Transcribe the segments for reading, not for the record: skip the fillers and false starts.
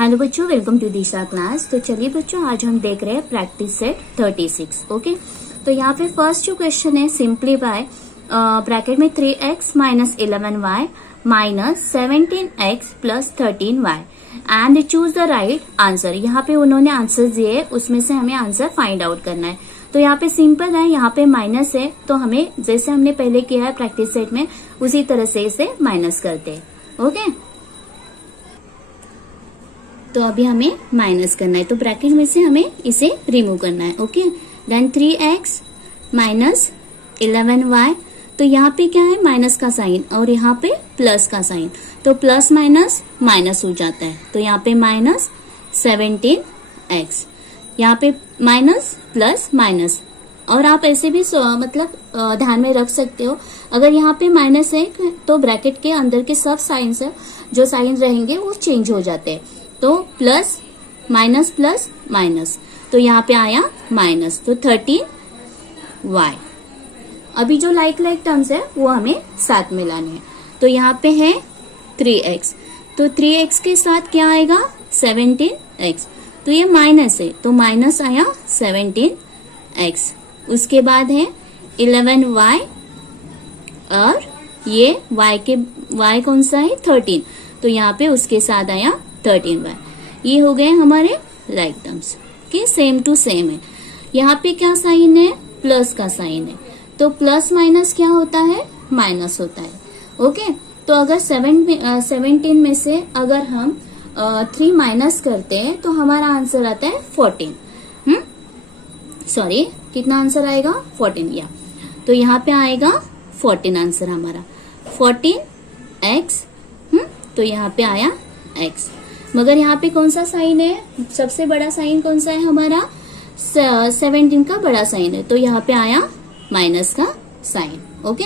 Hello बच्चों, welcome to Disha class. तो चलिए बच्चों, आज हम देख रहे हैं प्रैक्टिस सेट 36। ओके, तो यहाँ पे फर्स्ट जो क्वेश्चन है, सिंप्लीफाई ब्रैकेट में 3x minus 11y minus 17x plus 13y and choose the right answer. यहाँ पे उन्होंने आंसर दिए, उसमें से हमें आंसर फाइंड आउट करना है। तो यहाँ पे सिंपल है, यहाँ पे माइनस है तो हमें जैसे हमने पहले किया है प्रैक्टिस सेट में उसी तरह से इसे माइनस करते हैं। ओके, तो अभी हमें माइनस करना है, तो ब्रैकेट में से हमें इसे रिमूव करना है। Okay, then 3x minus 11y, तो यहाँ पे क्या है, माइनस का साइन और यहाँ पे प्लस का साइन, तो प्लस माइनस माइनस हो जाता है। तो यहाँ पे माइनस 17x, यहाँ पे माइनस प्लस माइनस। और आप ऐसे भी मतलब ध्यान में रख सकते हो, अगर यहाँ पे माइनस है तो ब्रैकेट के अंदर के सब साइंस है जो साइन रहेंगे वो चेंज हो जाते हैं। तो प्लस माइनस प्लस माइनस, तो यहाँ पे आया माइनस, तो 13y। अभी जो लाइक टर्म्स है वो हमें साथ मिलाने हैं। तो यहाँ पे है 3x, तो 3x के साथ क्या आएगा, 17x, तो ये माइनस है तो माइनस आया 17x। उसके बाद है 11y और ये y कौन सा है, 13, तो यहाँ पे उसके साथ आया 13y। ये हो गए हमारे लाइक टर्म्स के सेम टू सेम है। यहाँ पे क्या साइन है, प्लस का साइन है, तो प्लस माइनस क्या होता है, माइनस होता है। ओके, तो अगर 17 में से अगर हम 3 माइनस करते हैं तो हमारा आंसर आता है 14। सॉरी, कितना आंसर आएगा, 14 या, तो यहाँ पे आएगा 14 आंसर हमारा, 14x। तो यहाँ पे आया x, मगर यहाँ पे कौन सा साइन है, सबसे बड़ा साइन कौन सा है हमारा, 17 का बड़ा साइन है, तो यहाँ पे आया माइनस का साइन। ओके,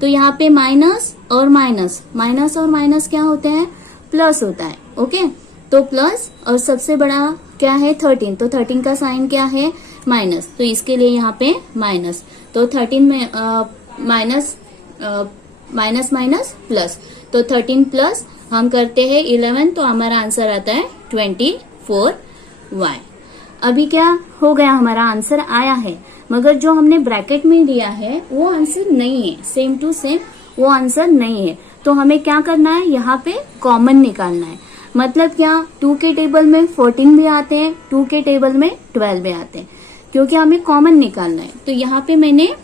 तो यहाँ पे माइनस और माइनस, माइनस और माइनस क्या होते हैं, प्लस होता है। ओके, तो प्लस और सबसे बड़ा क्या है, 13, तो 13 का साइन क्या है, माइनस, तो इसके लिए यहाँ पे माइनस, तो 13 में माइनस माइनस माइनस प्लस, तो 13 प्लस हम करते हैं 11, तो हमारा आंसर आता है 24y। अभी क्या हो गया, हमारा आंसर आया है, मगर जो हमने ब्रैकेट में दिया है वो आंसर नहीं है, सेम टू सेम वो आंसर नहीं है। तो हमें क्या करना है, यहाँ पे कॉमन निकालना है। मतलब क्या, 2 के टेबल में 14 भी आते हैं, 2 के टेबल में 12 भी आते हैं, क्योंकि हमें कॉमन निकालना है। तो यहाँ पे मैंने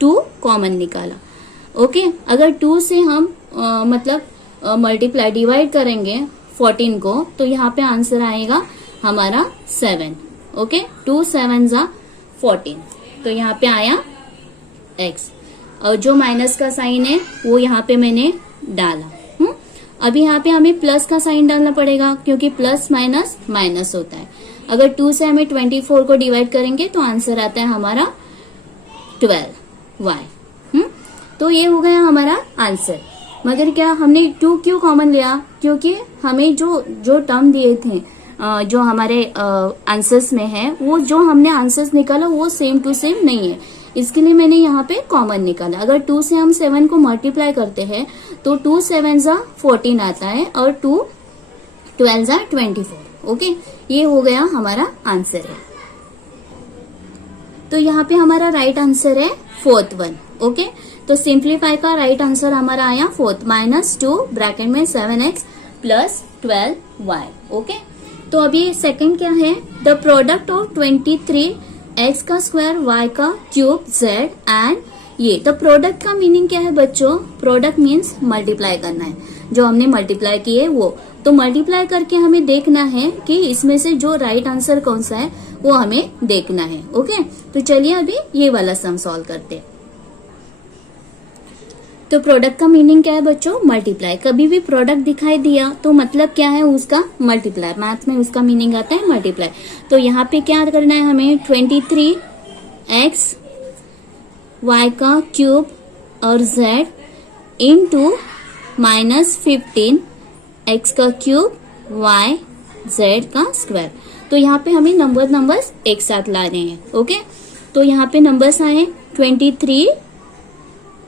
2 कॉमन निकाला। ओके, अगर 2 से हम मतलब मल्टीप्लाई डिवाइड करेंगे 14 को, तो यहाँ पे आंसर आएगा हमारा 7। ओके, 2 7 जा 14, तो यहाँ पे आया x, और जो माइनस का साइन है वो यहाँ पे मैंने डाला। अभी यहाँ पे हमें प्लस का साइन डालना पड़ेगा, क्योंकि प्लस माइनस माइनस होता है। अगर 2 से हमें 24 को डिवाइड करेंगे तो आंसर आता है हमारा 12y। तो ये हो गया हमारा आंसर। मगर क्या, हमने 2 क्यों कॉमन लिया, क्योंकि हमें जो टर्म दिए थे जो हमारे आंसर्स में है, वो जो हमने आंसर्स निकाला वो सेम टू सेम नहीं है, इसके लिए मैंने यहाँ पे कॉमन निकाला। अगर 2 से हम 7 को मल्टीप्लाई करते हैं तो 2 7 जा 14 आता है और 2 12 जा 24। ओके, ये हो गया हमारा आंसर है। तो यहाँ पे हमारा राइट आंसर है 4th वन। ओके, तो सिंप्लीफाई का राइट आंसर हमारा आया 4th, -2 ब्रैकेट में 7x प्लस 12y। ओके, तो अभी सेकंड क्या है, द प्रोडक्ट ऑफ 23x का स्क्वायर y का क्यूब z एंड ये। तो प्रोडक्ट का मीनिंग क्या है बच्चों, प्रोडक्ट मीन्स मल्टीप्लाई करना है, जो हमने मल्टीप्लाई किए वो। तो मल्टीप्लाई करके हमें देखना है कि इसमें से जो राइट आंसर कौन सा है वो हमें देखना है। ओके, तो चलिए अभी ये वाला सम सॉल्व करते हैं। तो प्रोडक्ट का मीनिंग क्या है बच्चों, मल्टीप्लाई। कभी भी प्रोडक्ट दिखाई दिया तो मतलब क्या है, उसका मल्टीप्लाई। मैथ में उसका मीनिंग आता है मल्टीप्लाई। तो यहाँ पे क्या करना है हमें, 23x y का क्यूब और z इंटू -15 x का क्यूब y z का स्क्वायर। तो यहाँ पे हमें नंबर्स एक साथ लाने हैं। ओके, तो यहाँ पे नंबर्स आए 23,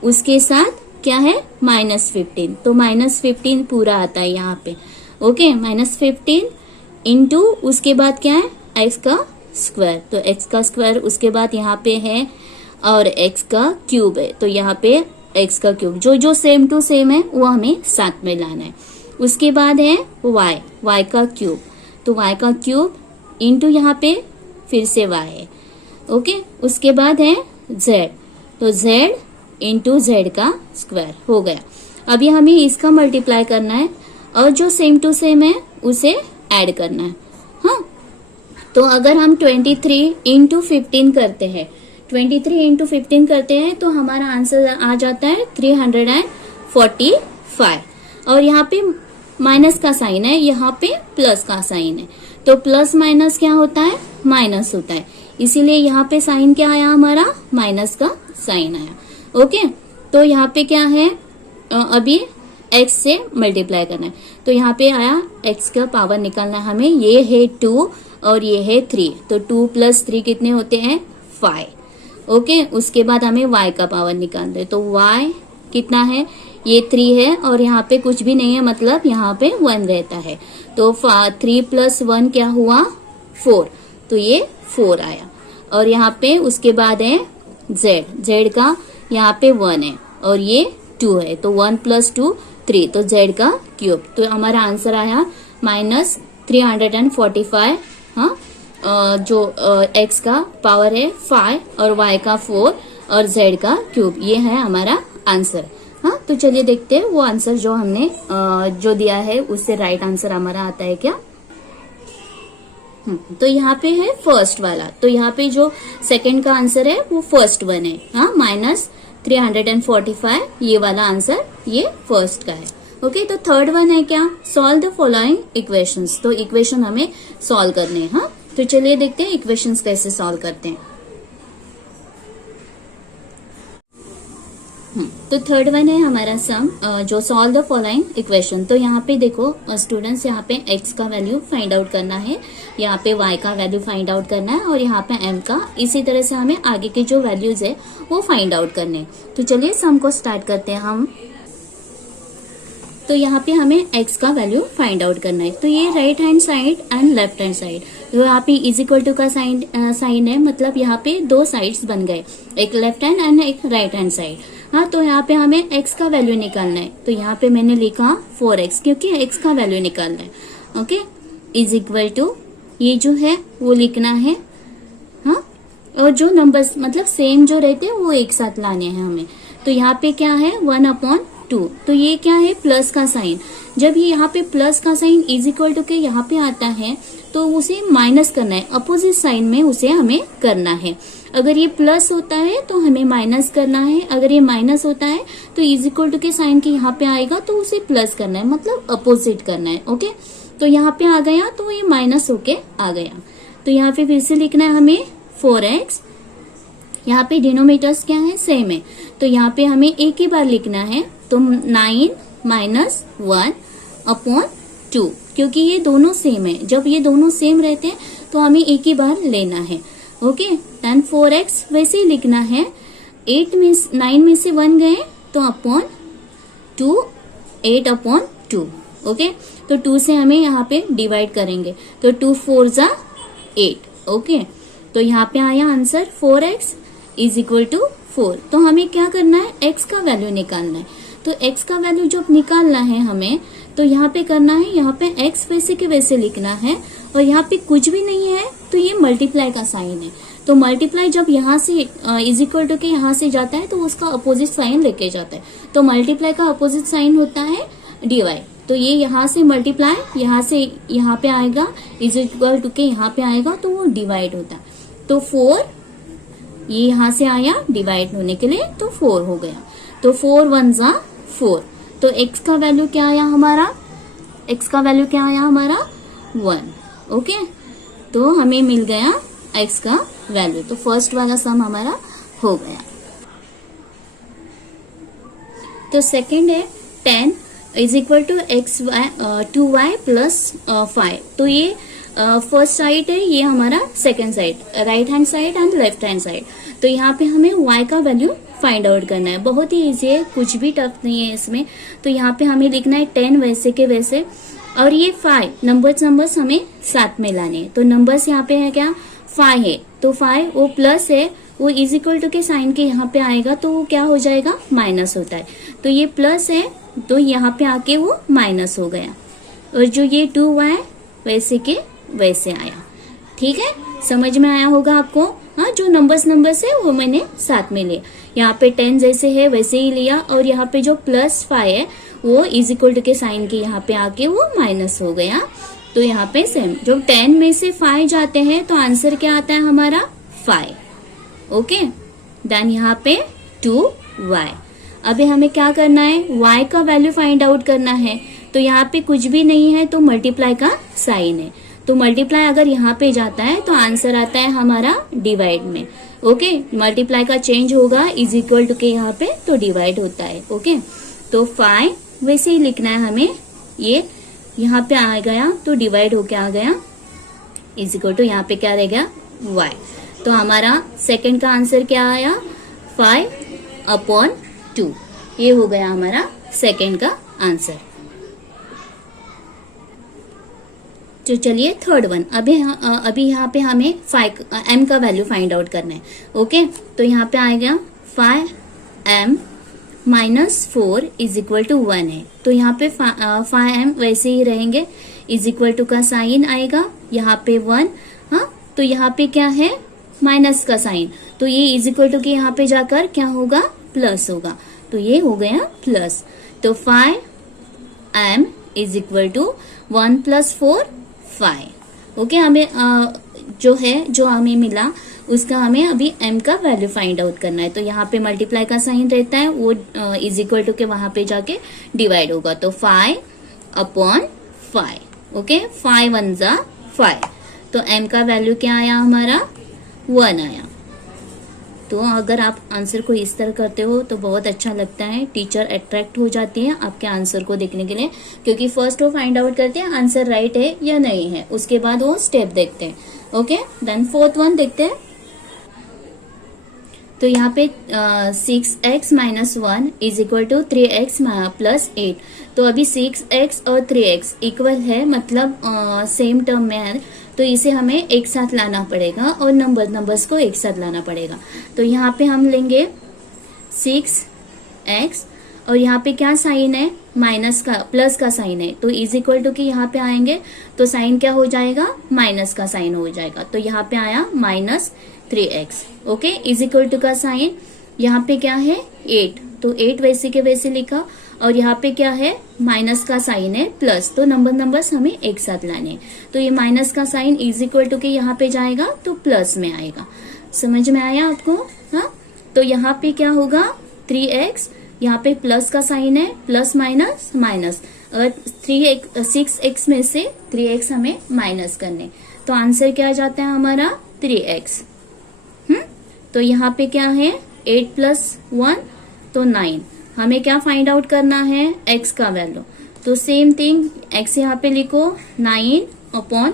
उसके साथ क्या है, -15, तो -15 पूरा आता है यहाँ पे। ओके, -15 इंटू उसके बाद क्या है एक्स का स्क्वायर, तो एक्स का स्क्वायर उसके बाद यहाँ पे है और एक्स का क्यूब है, तो यहाँ पे एक्स का क्यूब जो जो सेम टू सेम है वो हमें साथ में लाना है। उसके बाद है वाई, वाई का क्यूब, तो वाई का क्यूब इंटू यहाँ पे फिर से वाई है। ओके, उसके बाद है जेड, तो जेड इंटू जेड का स्क्वायर हो गया। अभी हमें इसका मल्टीप्लाई करना है और जो सेम टू सेम है उसे ऐड करना है। हाँ, तो अगर हम 23 इंटू 15 करते हैं, 23 इंटू 15 करते हैं तो हमारा आंसर आ जाता है 345। और यहाँ पे माइनस का साइन है, यहाँ पे प्लस का साइन है, तो प्लस माइनस क्या होता है, माइनस होता है, इसीलिए यहाँ पे साइन क्या आया हमारा, माइनस का साइन आया। ओके, तो यहाँ पे क्या है, अभी x से मल्टीप्लाई करना है, तो यहाँ पे आया x का पावर निकालना है हमें, ये है 2 और ये है 3, तो 2 + 3 कितने होते हैं 5। ओके, उसके बाद हमें y का पावर निकालना है, तो y कितना है, ये 3 है और यहाँ पे कुछ भी नहीं है, मतलब यहाँ पे 1 रहता है, तो 3 + 1 क्या हुआ 4, तो ये 4 आया। और यहाँ पे उसके बाद है z, z का यहाँ पे 1 है और ये 2 है, तो 1 + 2 3, तो z का क्यूब, तो हमारा आंसर आया -345। हाँ, जो x का पावर है 5 और y का 4 और z का क्यूब, ये है हमारा आंसर। हाँ, तो चलिए देखते हैं वो आंसर जो हमने जो दिया है उससे राइट आंसर हमारा आता है क्या। तो यहाँ पे है फर्स्ट वाला, तो यहाँ पे जो सेकंड का आंसर है वो फर्स्ट वन है। हाँ, -345 ये वाला आंसर ये फर्स्ट का है। ओके, तो थर्ड वन है क्या, सॉल्व द फॉलोइंग इक्वेशंस, तो इक्वेशन हमें सॉल्व करने हैं। हाँ, तो चलिए देखते हैं इक्वेशंस कैसे सॉल्व करते हैं। तो थर्ड वन है हमारा सम, जो सॉल्व द फॉलोइंग इक्वेशन। तो यहाँ पे देखो स्टूडेंट्स, यहाँ पे x का वैल्यू फाइंड आउट करना है, यहाँ पे y का वैल्यू फाइंड आउट करना है और यहाँ पे m का, इसी तरह से हमें आगे के जो वैल्यूज है वो फाइंड आउट करने हैं। तो चलिए सम को स्टार्ट करते हैं हम। तो यहाँ पे हमें x का वैल्यू फाइंड आउट करना है, तो ये right hand side and left hand side, तो यहाँ पे = का साइन है, मतलब यहाँ पे दो साइड्स बन गए, एक लेफ्ट हैंड एंड एक राइट हैंड साइड। हाँ, तो यहाँ पे हमें x का वैल्यू निकालना है, तो यहाँ पे मैंने लिखा 4x क्योंकि x का वैल्यू निकालना है। ओके, = ये जो है वो लिखना है। हाँ, और जो नंबर्स मतलब सेम जो रहते हैं वो एक साथ लाने हैं हमें, तो यहाँ पे क्या है 1/2, तो ये क्या है प्लस का साइन, जब ये यहाँ पे प्लस का साइन = के यहाँ पे आता है तो उसे माइनस करना है, अपोजिट साइन में उसे हमें करना है। अगर ये प्लस होता है तो हमें माइनस करना है, अगर ये माइनस होता है तो = के साइन के यहाँ पे आएगा तो उसे प्लस करना है, मतलब अपोजिट करना है। ओके, तो यहाँ पे आ गया तो ये माइनस होके आ गया, तो यहाँ पे फिर से लिखना है हमें 4x, यहाँ पे डिनोमिनेटर्स क्या है सेम है, तो यहाँ पे हमें एक ही बार लिखना है, तो 9 - 1/2, क्योंकि ये दोनों सेम है, जब ये दोनों सेम रहते हैं तो हमें एक ही बार लेना है। ओके, देन 4x वैसे ही लिखना है, 9 में से 1 गए तो /2, 8/2। ओके, तो 2 से हमें यहाँ पे डिवाइड करेंगे, तो 2 4 = 8। ओके, तो यहाँ पे आया आंसर 4x = 4। तो हमें क्या करना है, x का वैल्यू निकालना है, तो x का वैल्यू जब निकालना है हमें, तो यहाँ पे करना है, यहाँ पे x वैसे के वैसे लिखना है और यहाँ पे कुछ भी नहीं है तो ये मल्टीप्लाई का साइन है, तो मल्टीप्लाई जब यहाँ से = के यहाँ से जाता है तो उसका अपोजिट साइन लेके जाता है, तो मल्टीप्लाई का अपोजिट साइन होता है डिवाइड, तो ये यहाँ से मल्टीप्लाई यहाँ से यहाँ पे आएगा, = के यहाँ पे आएगा तो वो डिवाइड होता है, तो 4 ये यहाँ से आया डिवाइड होने के लिए तो 4 हो गया, तो 4 1 = 4, तो x का वैल्यू क्या आया हमारा, x का वैल्यू क्या आया हमारा 1। ओके, तो हमें मिल गया x का वैल्यू, तो फर्स्ट वाला सम हमारा हो गया। तो सेकंड है 10 = 2y + 5, तो ये फर्स्ट साइड है, ये हमारा second side, right hand side and left hand side, तो यहाँ पे हमें y का वैल्यू फाइंड आउट करना है, बहुत ही इजी है, कुछ भी टफ नहीं है इसमें। तो यहाँ पे हमें लिखना है 10 वैसे के वैसे और ये 5 नंबर्स हमें साथ में लाने हैं। तो नंबर्स यहाँ पे है क्या, 5 है, तो 5 वो प्लस है, वो इज इक्वल टू के साइन के यहाँ पे आएगा तो वो क्या हो जाएगा, माइनस होता है। तो ये प्लस है तो यहाँ पे आके वो माइनस हो गया, और जो ये 2y वैसे के वैसे आया। ठीक है, समझ में आया होगा आपको। हाँ, जो नंबर्स है वो मैंने साथ में लिया। यहाँ पे 10 जैसे है वैसे ही लिया, और यहाँ पे जो +5 है वो इज इक्वल टू के साइन के यहाँ पे आके वो माइनस हो गया। तो यहाँ पे सेम, जब 10 में से 5 जाते हैं तो आंसर क्या आता है हमारा, 5। ओके, देन यहाँ पे 2y। अभी हमें क्या करना है, y का वैल्यू फाइंड आउट करना है। तो यहाँ पे कुछ भी नहीं है तो मल्टीप्लाई का साइन है, तो मल्टीप्लाई अगर यहाँ पे जाता है तो आंसर आता है हमारा डिवाइड में। ओके, मल्टीप्लाई का चेंज होगा इज इक्वल टू के यहाँ पे तो डिवाइड होता है। ओके, तो 5 वैसे ही लिखना है हमें, ये यहाँ पे आ गया तो डिवाइड होके आ गया, इज इक्वल टू यहाँ पे क्या रह गया, y। तो हमारा सेकंड का आंसर क्या आया, 5/2। ये हो गया हमारा सेकंड का आंसर। तो चलिए थर्ड वन, अभी यहाँ पे हमें m का वैल्यू फाइंड आउट करना है। ओके, तो यहाँ पे आएगा 5m -4 इज इक्वल टू 1 है, तो यहाँ पे 5m वैसे ही रहेंगे, इज इक्वल टू का साइन आएगा, यहाँ पे 1। हाँ, तो यहाँ पे क्या है, माइनस का साइन, तो ये इज इक्वल टू के यहाँ पे जाकर क्या होगा, प्लस होगा, तो ये हो गया प्लस। तो 5m is equal to 1 + 4 5। Okay, हमें जो हमें मिला उसका हमें अभी m का वैल्यू फाइंड आउट करना है। तो यहाँ पे मल्टीप्लाई का साइन रहता है, वो इज इक्वल टू के वहां पे जाके डिवाइड होगा, तो 5/5। ओके, 5 1 जा 5, तो m का वैल्यू क्या आया हमारा, 1 आया। तो अगर आप आंसर को इस तरह करते हो तो बहुत अच्छा लगता है, टीचर अट्रैक्ट हो जाती है आपके आंसर को देखने के लिए, क्योंकि फर्स्ट वो फाइंड आउट करते हैं आंसर राइट है या नहीं है, उसके बाद वो स्टेप देखते हैं। ओके, देन फोर्थ वन देखते हैं। तो यहाँ पे 6x - 1 is equal to 3x + 8। तो अभी 6x और 3x इक्वल है, मतलब सेम टर्म में है, तो इसे हमें एक साथ लाना पड़ेगा और नंबर्स को एक साथ लाना पड़ेगा। तो यहाँ पे हम लेंगे 6x, और यहाँ पे क्या साइन है, माइनस का, प्लस का साइन है, तो इज इक्वल टू कि यहाँ पे आएंगे तो साइन क्या हो जाएगा, माइनस का साइन हो जाएगा, तो यहाँ पे आया -3x। Okay, is equal to का साइन, यहाँ पे क्या है 8, तो 8 वैसे के वैसे लिखा, और यहाँ पे क्या है, माइनस का साइन है प्लस, तो नंबर्स हमें एक साथ लाने हैं। तो ये माइनस का साइन इज इक्वल टू के यहाँ पे जाएगा तो प्लस में आएगा। समझ में आया आपको। हाँ, तो यहाँ पे क्या होगा, 3x, यहाँ पे प्लस का साइन है, प्लस माइनस माइनस, अगर 6x में से 3x हमें माइनस करने, तो आंसर क्या आ जाता है हमारा, 3x। तो यहाँ पे क्या है, 8 + 1 तो 9। हमें क्या फाइंड आउट करना है, x का वैल्यू, तो सेम थिंग, x यहाँ पे लिखो 9/3,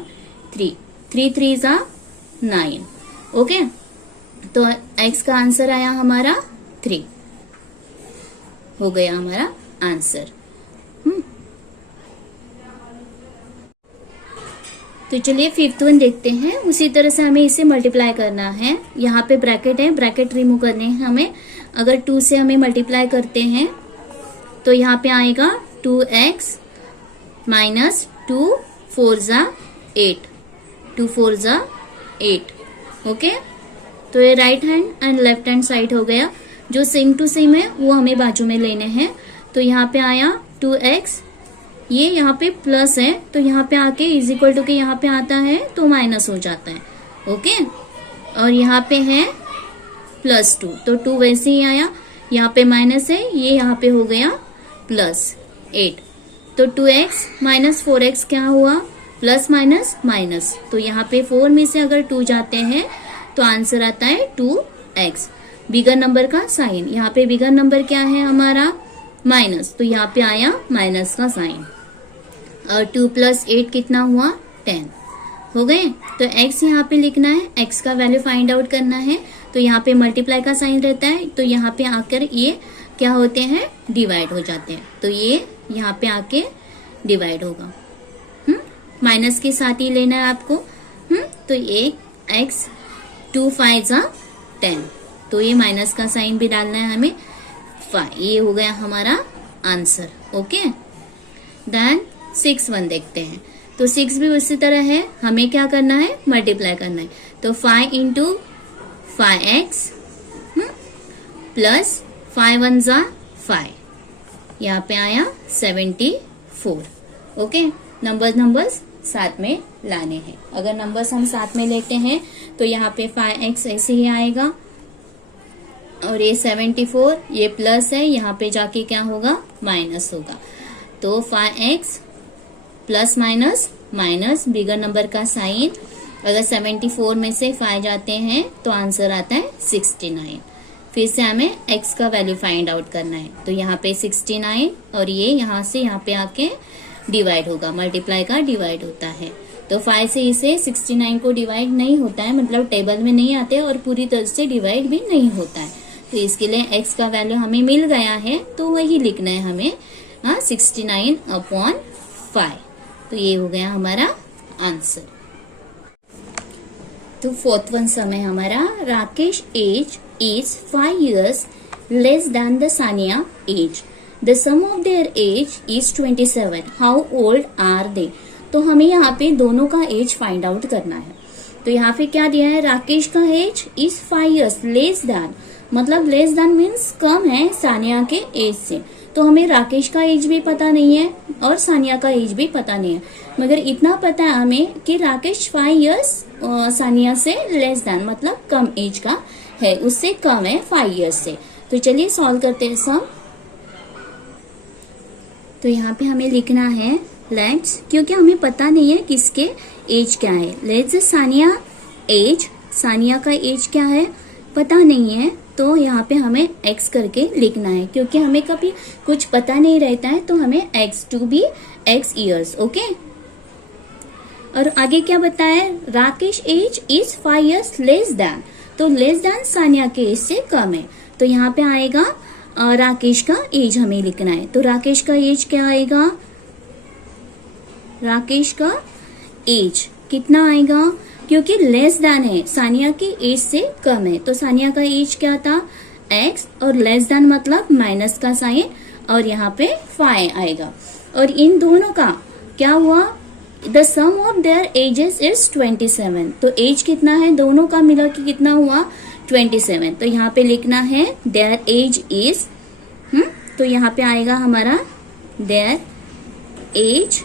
3 3 जा 9। ओके, तो x का आंसर आया हमारा 3, हो गया हमारा आंसर। तो चलिए फिफ्थ वन देखते हैं। उसी तरह से हमें इसे मल्टीप्लाई करना है, यहाँ पे ब्रैकेट है, ब्रैकेट रिमूव करने हैं हमें। अगर 2 से हमें मल्टीप्लाई करते हैं तो यहाँ पे आएगा 2x - 2 4 जा 8, 2 4 जा 8। ओके, तो ये right hand and left hand side हो गया, जो सेम टू सेम है वो हमें बाजू में लेने हैं। तो यहाँ पे आया 2x, ये यहाँ पे प्लस है तो यहाँ पे आके इज इक्वल टू के यहाँ पे आता है तो माइनस हो जाता है। ओके, और यहाँ पे है +2, तो 2 वैसे ही आया, यहाँ पे माइनस है, ये यहाँ पे हो गया +8। तो 2x - 4x क्या हुआ, प्लस माइनस माइनस, तो यहाँ पे 4 में से अगर 2 जाते हैं तो आंसर आता है 2x। बिगर नंबर का साइन, यहाँ पे बिगर नंबर क्या है हमारा, माइनस, तो यहाँ पे आया माइनस का साइन, और 2 + 8 कितना हुआ, 10 हो गए। तो x यहाँ पे लिखना है, x का वैल्यू फाइंड आउट करना है, तो यहाँ पे मल्टीप्लाई का साइन रहता है, तो यहाँ पे आकर ये क्या होते हैं, डिवाइड हो जाते हैं, तो ये यहाँ पे आके डिवाइड होगा। माइनस के साथ ही लेना है आपको। तो ये x 2 5 जा 10, तो ये माइनस का साइन भी डालना है हमें 5। ये हो गया हमारा आंसर। ओके, देन 6 1 देखते हैं। तो 6 भी उसी तरह है, हमें क्या करना है, मल्टीप्लाई करना है। तो 5 इंटू 5x प्लस 5 1 जा 5, यहाँ पे आया 74। ओके, नंबर्स साथ में लाने हैं। अगर नंबर्स हम साथ में लेते हैं तो यहाँ पे 5x ऐसे ही आएगा और ये 74, ये प्लस है, यहाँ पे जाके क्या होगा, माइनस होगा। तो 5x plus minus minus bigger number का साइन, अगर 74 में से 5 जाते हैं तो आंसर आता है 69। फिर से हमें x का वैल्यू फाइंड आउट करना है। तो यहाँ पे 69 और ये यहाँ से यहाँ पे आके डिवाइड होगा, मल्टीप्लाई का डिवाइड होता है। तो 5 से इसे 69 को डिवाइड नहीं होता है, मतलब टेबल में नहीं आते और पूरी तरह से डिवाइड भी नहीं होता है। तो इसके लिए x का वैल्यू हमें मिल गया है, तो वही लिखना है हमें, 69/5। तो ये हो गया हमारा आंसर। तो 4th वन समय हमारा, Rakesh as is 5 years less than the Sania age. The sum of their age is 27. How old are they? तो हमें यहाँ पे दोनों का एज फाइंड आउट करना है। तो यहाँ पे क्या दिया है, राकेश का age is 5 years less than, मतलब लेस दैन मीन्स कम है सानिया के एज से। तो हमें राकेश का एज भी पता नहीं है और सानिया का एज भी पता नहीं है, मगर इतना पता है हमें कि राकेश 5 years सानिया से लेस दैन, मतलब कम एज का है, उससे कम है 5 years से। तो चलिए सॉल्व करते हैं सब। तो यहाँ पे हमें लिखना है लेट्स, क्योंकि हमें पता नहीं है किसके एज क्या है। लेट्स सानिया एज, सानिया का एज क्या है पता नहीं है, तो यहाँ पे हमें x करके लिखना है, क्योंकि हमें कभी कुछ पता नहीं रहता है, तो हमें x to be x years। Okay, और आगे क्या बताया, Rakesh age is 5 years less than, तो लेस दैन सानिया के एज से कम है। तो यहाँ पे आएगा राकेश का एज हमें लिखना है। तो राकेश का एज क्या आएगा, राकेश का एज कितना आएगा, क्योंकि लेस दैन है, सानिया की एज से कम है, तो सानिया का एज क्या था x, और लेस दैन मतलब माइनस का साइन, और यहाँ पे 5 आएगा। और इन दोनों का क्या हुआ, the sum of their ages is 27। तो एज कितना है दोनों का मिला के कितना हुआ 27। तो यहाँ पे लिखना है देयर एज इज, तो यहाँ पे आएगा हमारा देयर एज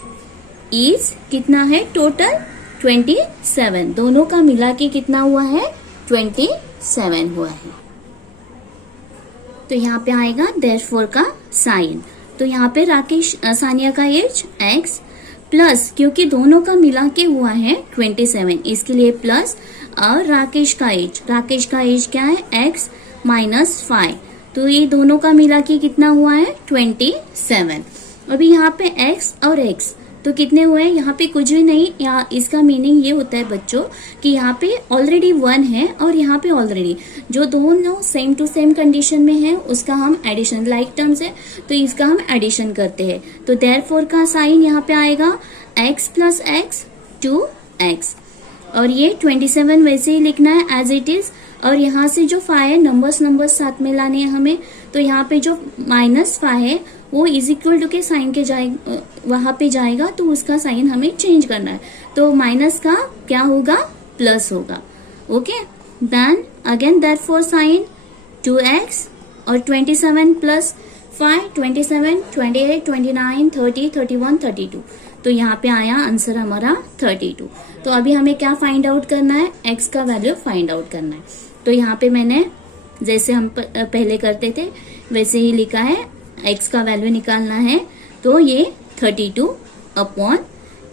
इज कितना है टोटल 27, दोनों का मिला के कितना हुआ है 27 हुआ है। तो यहाँ पे आएगा देयरफॉर का साइन। तो यहाँ पे राकेश सानिया का एज x प्लस, क्योंकि दोनों का मिला के हुआ है 27, इसके लिए प्लस, और राकेश का एज क्या है x माइनस 5, तो ये दोनों का मिला के कितना हुआ है 27। अभी यहाँ पे x और x तो कितने हुए, यहाँ पे कुछ भी नहीं, यहाँ इसका मीनिंग ये होता है बच्चों कि यहाँ पे ऑलरेडी 1 है और यहाँ पे ऑलरेडी, जो दोनों सेम टू सेम कंडीशन में है उसका हम एडिशन, लाइक टर्म्स है तो इसका हम एडिशन करते हैं। तो देयरफॉर का साइन यहाँ पे आएगा x प्लस x 2x, और ये 27 वैसे ही लिखना है एज इट इज। और यहाँ से जो 5 है, नंबर्स साथ में लाने हैं हमें, तो यहाँ पे जो -5 है वो इज इक्वल टू के साइन के जाएगा, वहां पे जाएगा, तो उसका साइन हमें चेंज करना है। तो माइनस का क्या होगा, प्लस होगा। Okay, then again therefore sign 2x और 27 प्लस 5, 27, 28, 29, 30, 31, 32। तो यहाँ पे आया आंसर हमारा 32। तो अभी हमें क्या फाइंड आउट करना है, x का वैल्यू फाइंड आउट करना है। तो यहाँ पे मैंने जैसे हम पहले करते थे वैसे ही लिखा है, x का वैल्यू निकालना है। तो ये 32 अपॉन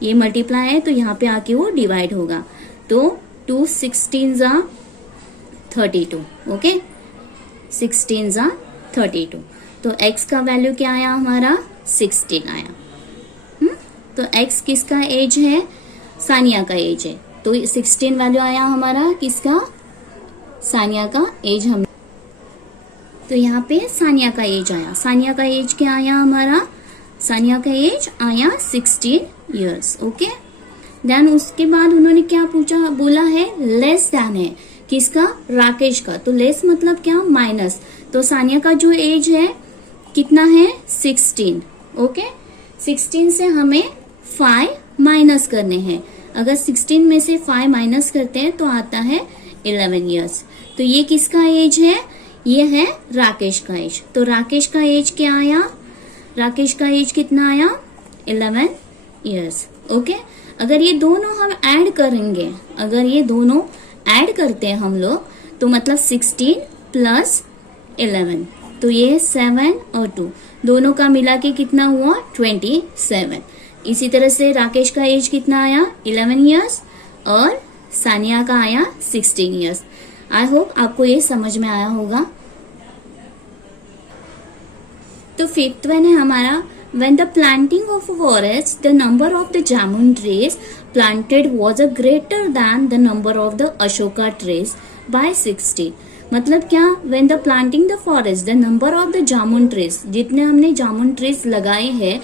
ये मल्टीप्लाई है, तो यहाँ पे आके वो डिवाइड होगा। तो 2 16 जा 32, ओके, 16 जा 32। तो x का वैल्यू क्या आया हमारा 16 आया। तो x किसका एज है, सानिया का एज है, तो 16 वैल्यू आया हमारा किसका, सानिया का एज। हम तो यहाँ पे सानिया का एज आया, सानिया का एज क्या आया हमारा, सानिया का एज आया 16 years। ओके, देन उसके बाद उन्होंने क्या पूछा, बोला है लेस देन है किसका, राकेश का। तो लेस मतलब क्या, माइनस। तो सानिया का जो एज है कितना है, 16। ओके, 16 से हमें 5 माइनस करने हैं। अगर 16 में से 5 माइनस करते हैं तो आता है 11 इयर्स। तो ये किसका एज है, ये है राकेश का एज। तो राकेश का एज क्या आया, राकेश का एज कितना आया, 11 इयर्स। ओके, अगर ये दोनों हम ऐड करेंगे, अगर ये दोनों ऐड करते हैं हम लोग, तो मतलब 16 प्लस 11, तो ये 7 और 2 दोनों का मिला के कितना हुआ, 27। इसी तरह से राकेश का एज कितना आया, 11 इयर्स, और सानिया का आया 16 इयर्स। आई होप आपको ये समझ में आया होगा। तो फिफ्थ वन है हमारा, when the planting of a forest, the number of the jamun trees planted was a greater than the number of the ashoka trees by 60। मतलब क्या, when the planting the forest, the number of the jamun trees, जितने हमने जामुन trees लगाए हैं,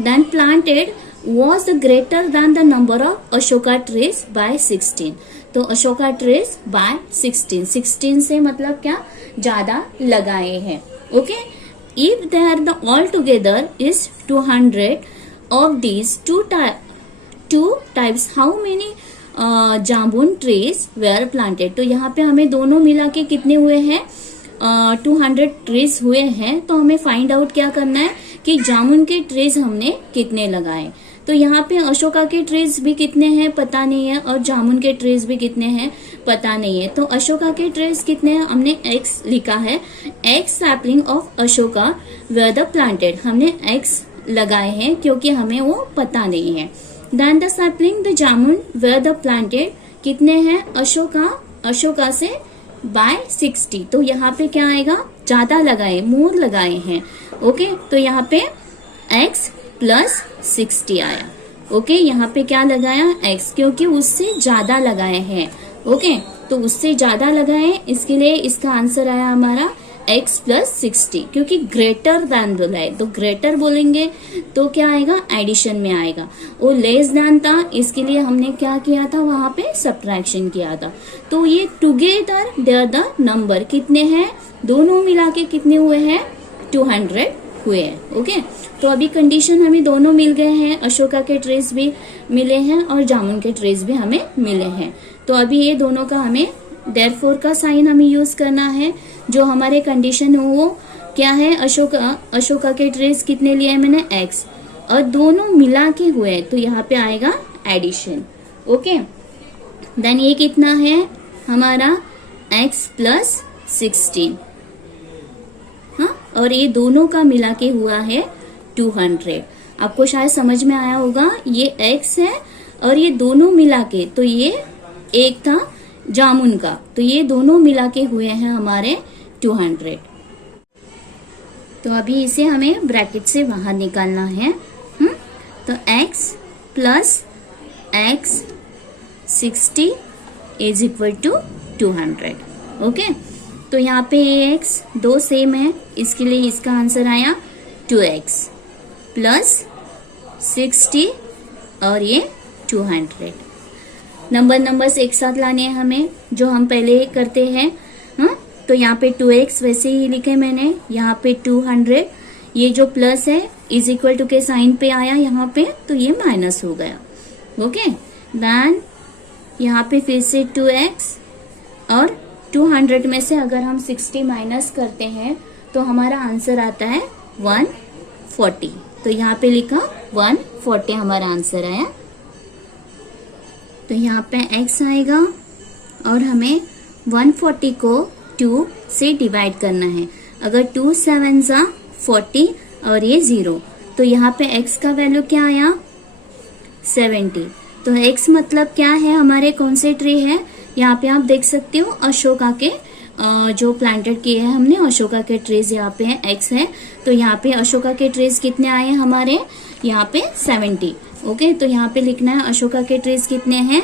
then planted was greater than the number of ashoka trees by 16। तो Ashoka trees by 16, 16 से मतलब क्या, ज्यादा लगाए हैं। Okay, if there the altogether is 200 of these two types, how many jamun trees where planted. तो यहाँ पे हमें दोनों मिला के कितने हुए हैं, 200 ट्रीज हुए हैं। तो हमें फाइंड आउट क्या करना है कि जामुन के ट्रीज हमने कितने लगाए। तो यहाँ पे अशोका के ट्रीज भी कितने हैं पता नहीं है, और जामुन के ट्रीज भी कितने हैं पता नहीं है। तो अशोका के ट्रीज कितने हैं, हमने x लिखा है, x sapling of Ashoka were the planted, हमने x लगाए हैं क्योंकि हमें वो पता नहीं है। Then the sapling the jamun were the planted कितने हैं, अशोका से बाय 60। तो यहाँ पे क्या आएगा, ज्यादा लगाए, मोर लगाए हैं। ओके, तो यहाँ पे x प्लस 60 आया। ओके, यहाँ पे क्या लगाया, x, क्योंकि उससे ज्यादा लगाए हैं। ओके, तो उससे ज्यादा लगाए, इसके लिए इसका आंसर आया हमारा x प्लस 60, क्योंकि ग्रेटर देन बोला है। तो ग्रेटर बोलेंगे तो क्या आएगा, एडिशन में आएगा। वो लेस देन था, इसके लिए हमने क्या किया था, वहां पे सब्ट्रैक्शन किया था। तो ये together they are the number कितने हैं, दोनों मिला के कितने हुए हैं, 200 हुए हैं। ओके, तो अभी कंडीशन हमें दोनों मिल गए हैं, अशोका के ट्रीज भी मिले हैं और जामुन के ट्रीज भी हमें मिले हैं। तो अभी ये दोनों का हमें देयरफॉर का साइन हमें यूज करना है। जो हमारे कंडीशन है वो क्या है, अशोका के ट्रीज कितने लिए मैंने, x, और दोनों मिला के हुए, तो यहाँ पे आएगा एडिशन। ओके, देन ये कितना है हमारा, x प्लस 16, हाँ, और ये दोनों का मिला के हुआ है 200। आपको शायद समझ में आया होगा, ये x है और ये दोनों मिला के, तो ये एक था जामुन का, तो ये दोनों मिला के हुए हैं हमारे 200। तो अभी इसे हमें ब्रैकेट से बाहर निकालना है। तो x plus x 60 is equal to 200। Okay, तो यहाँ पे ये x दो सेम है, इसके लिए इसका आंसर आया 2x प्लस 60 और ये 200। नंबर्स एक साथ लाने हैं हमें, जो हम पहले करते हैं। हाँ, तो यहाँ पे 2x वैसे ही लिखे मैंने, यहाँ पे 200, ये जो प्लस है इज इक्वल टू के साइन पे आया यहाँ पे, तो ये माइनस हो गया। ओके, देन यहाँ पे फिर से 2x, और 200 में से अगर हम 60 माइनस करते हैं तो हमारा आंसर आता है 140। तो यहाँ पे लिखा 140 हमारा आंसर आया। तो यहाँ पे x आएगा और हमें 140 को 2 से डिवाइड करना है। अगर 2 7 जा 40 और ये 0, तो यहाँ पे x का वैल्यू क्या आया, 70। तो x मतलब क्या है, हमारे कौन से ट्री है, यहाँ पे आप देख सकते हो अशोका के जो प्लांटेड किए हैं हमने, अशोका के ट्रीज यहाँ पे है, x है। तो यहाँ पे अशोका के ट्रीज कितने आए हमारे, यहाँ पे 70। ओके, तो यहाँ पे लिखना है अशोका के ट्रीज कितने हैं,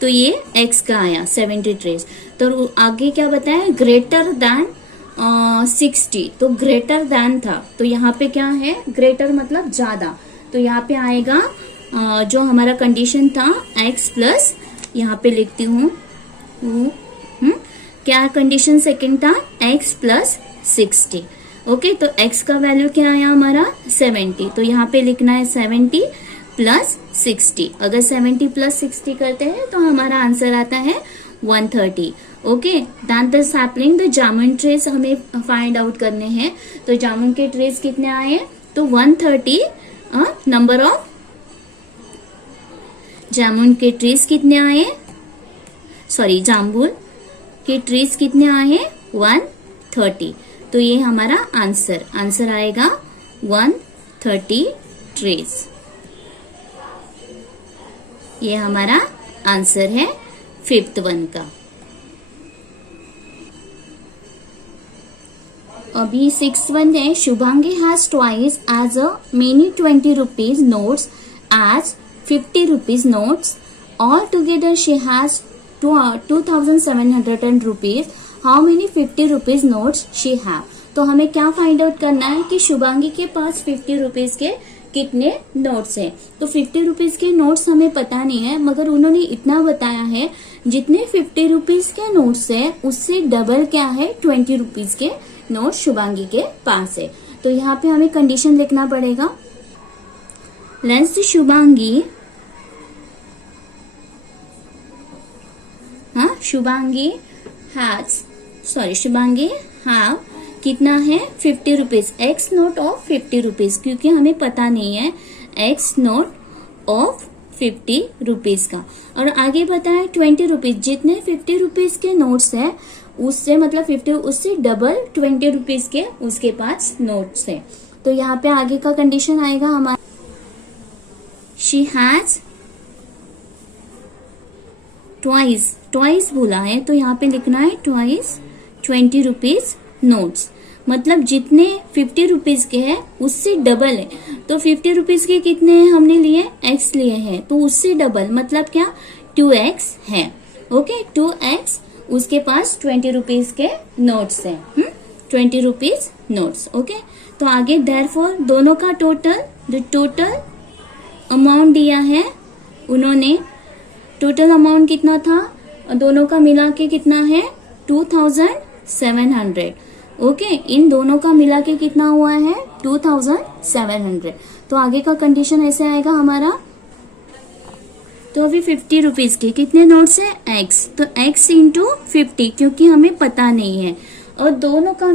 तो ये x का आया 70 ट्रीज। तो आगे क्या बताया, ग्रेटर देन 60, तो ग्रेटर देन था, तो यहाँ पे क्या है, ग्रेटर मतलब ज्यादा, तो यहाँ पे आएगा जो हमारा कंडीशन था x प्लस, यहाँ पे लिखती हूँ क्या कंडीशन सेकंड था, x प्लस 60। ओके, तो x का वैल्यू क्या आया हमारा 70, तो यहाँ पे लिखना है 70 प्लस 60। अगर 70 प्लस 60 करते हैं तो हमारा आंसर आता है 130। Okay, then the sapling the jamun trees हमें फाइंड आउट करने हैं। तो जामुन के ट्रेस कितने आए, तो 130 नंबर ऑफ जामुन के ट्रेस कितने आए, सॉरी जामुन के ट्रेस कितने आए 130। तो ये हमारा आंसर आएगा 130 ट्रेस। ये हमारा आंसर है 5th वन का। अभी 6th वन है, Shubhangi has twice as a many 20 rupees notes as 50 rupees notes. All together she has 2700 rupees. How many 50 rupees notes she have. तो हमें क्या फाइंड आउट करना है कि शुभांगी के पास 50 रुपीज के कितने नोट्स हैं। तो 50 रुपीज के नोट्स हमें पता नहीं है, मगर उन्होंने इतना बताया है जितने 50 रुपीज के नोट्स है उससे डबल क्या है 20 रुपीज के नोट शुभांगी के पास है। तो यहाँ पे हमें कंडीशन लिखना पड़ेगा, लेट्स शुभांगी शुभांगी हैव कितना है 50 rupees, x note of 50 rupees, क्योंकि हमें पता नहीं है एक्स नोट ऑफ 50 रुपीज का। और आगे बताया 20 रुपीज, जितने 50 रुपीज के नोट्स है उससे मतलब 50 उससे डबल 20 रुपीज के उसके पास नोट्स है। तो यहाँ पे आगे का कंडीशन आएगा हमारा, शी हैज ट्वाइस बोला है, तो यहाँ पे लिखना है ट्वाइस 20 रुपीज नोट्स, मतलब जितने 50 रुपीज के हैं उससे डबल है। तो 50 रुपीज के कितने हमने लिए, x लिए हैं, तो उससे डबल मतलब क्या 2x है। ओके, 2x उसके पास 20 रुपीज के नोट्स है, 20 रुपीज नोट्स। ओके, तो आगे देयरफॉर दोनों का टोटल अमाउंट दिया है उन्होंने। टोटल अमाउंट कितना था दोनों का मिला के कितना है 2700। ओके, इन दोनों का मिला के कितना हुआ है 2700। तो आगे का कंडीशन ऐसे आएगा हमारा, तो अभी 50 रुपीज के कितने नोट्स है x, तो x इंटू 50, क्योंकि हमें पता नहीं है। और दोनों का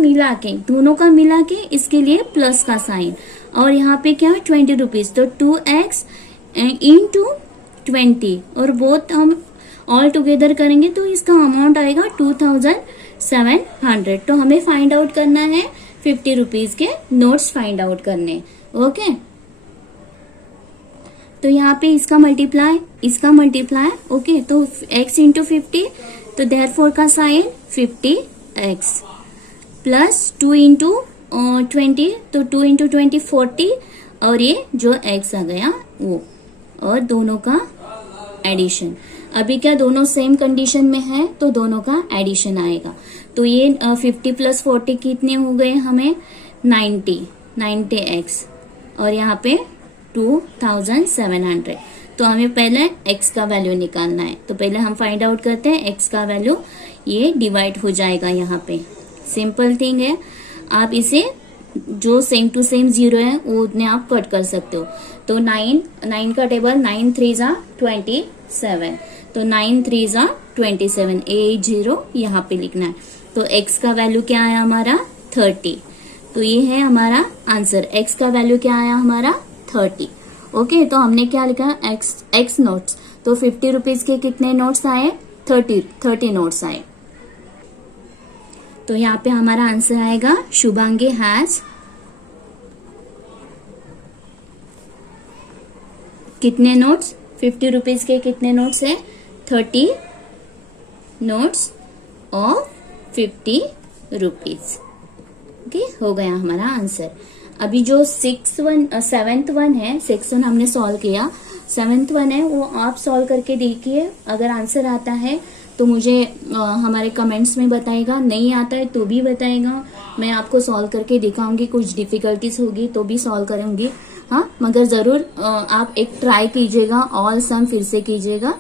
मिला के इसके लिए प्लस का साइन, और यहाँ पे क्या है 20 रुपीज, तो 2x इंटू 20, और बोथ हम ऑल टुगेदर करेंगे तो इसका अमाउंट आएगा 2700। तो हमें फाइंड आउट करना है 50 रुपीज के नोट्स फाइंड आउट करने। ओके, तो यहाँ पे इसका मल्टीप्लाई ओके, तो x इंटू 50, तो देयरफॉर का साइन 50x प्लस 2 इंटू 20, तो 2 इंटू 20 40, और ये जो x आ गया वो, और दोनों का एडिशन। अभी क्या दोनों सेम कंडीशन में है तो दोनों का एडिशन आएगा। तो ये 50 प्लस 40 कितने हो गए हमें 90x, और यहाँ पे 2700। तो हमें पहले x का वैल्यू निकालना है, तो पहले हम फाइंड आउट करते हैं x का वैल्यू। ये डिवाइड हो जाएगा यहाँ पे, सिंपल थिंग है। आप इसे जो सेम टू सेम जीरो है वो उतने आप कट कर सकते हो। तो 9 का टेबल 9 3 जा 27, तो 9 3 जा 27, 80 यहाँ पे लिखना है। तो x का वैल्यू क्या आया हमारा 30, तो ये है हमारा आंसर। x का वैल्यू क्या आया हमारा 30। ओके, तो हमने क्या लिखा x नोट्स, तो 50 रुपीज के कितने नोट्स आए 30 नोट्स आए। तो यहाँ पे हमारा आंसर आएगा शुभांगी हैज कितने नोट्स 50 रुपीज के कितने नोट्स है 30 नोट्स ऑफ 50 रुपीज। ओके, हो गया हमारा आंसर। अभी जो 7th वन है, 6th वन हमने सॉल्व किया, 7th वन है वो आप सॉल्व करके देखिए। अगर आंसर आता है तो मुझे हमारे कमेंट्स में बताएगा, नहीं आता है तो भी बताएगा, मैं आपको सॉल्व करके दिखाऊंगी। कुछ डिफिकल्टीज होगी तो भी सॉल्व करूंगी। हाँ, मगर जरूर आप एक ट्राई कीजिएगा, ऑल सम फिर से कीजिएगा।